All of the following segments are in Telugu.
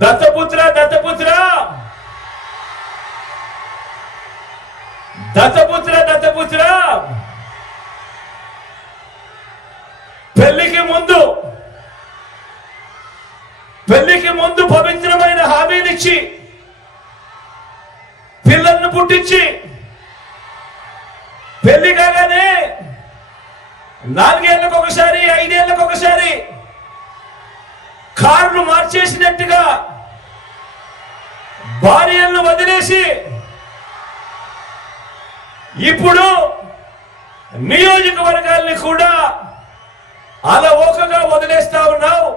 దత్తపుత్ర దత్తపుత్ర దత్తపుత్ర దత్తపుత్ర పెళ్లికి ముందు పవిత్రమైన హామీనిచ్చి పిల్లలను పుట్టించి పెళ్లి కాగానే 4 ఏళ్లకు ఒకసారి 5 ఏళ్లకు ఒకసారి కార్లు మార్చేసినట్టుగా భార్యలను వదిలేసి ఇప్పుడు నియోజకవర్గాల్ని కూడా అలవోకగా వదిలేస్తా ఉన్నావు.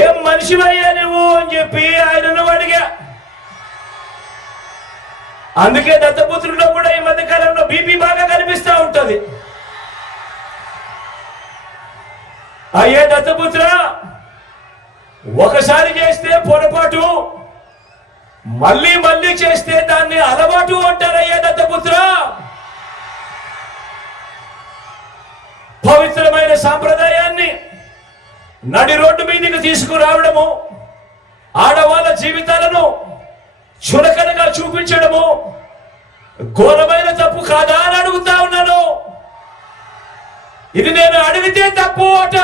ఏం మనిషివయ్యా నువ్వు అని చెప్పి ఆయనను అడిగా. అందుకే దత్తపుత్రుల్లో కూడా ఈ మధ్య కాలంలో బీపీ బాగా కనిపిస్తా ఉంటది. అయ్యే దత్తపుత్ర, ఒకసారి చేస్తే పొరపాటు, మళ్ళీ మళ్ళీ చేస్తే దాన్ని అలవాటు అంటారయ్యే దత్తపుత్ర. పవిత్రమైన సాంప్రదాయాన్ని నడి రోడ్డు మీదకి తీసుకురావడము, ఆడవాళ్ళ జీవితాలను చులకనగా చూపించడము ఘోరమైన తప్పు కాదా అని అడుగుతా ఉన్నాను. ఇది నేను అడిగితే తప్పు అట.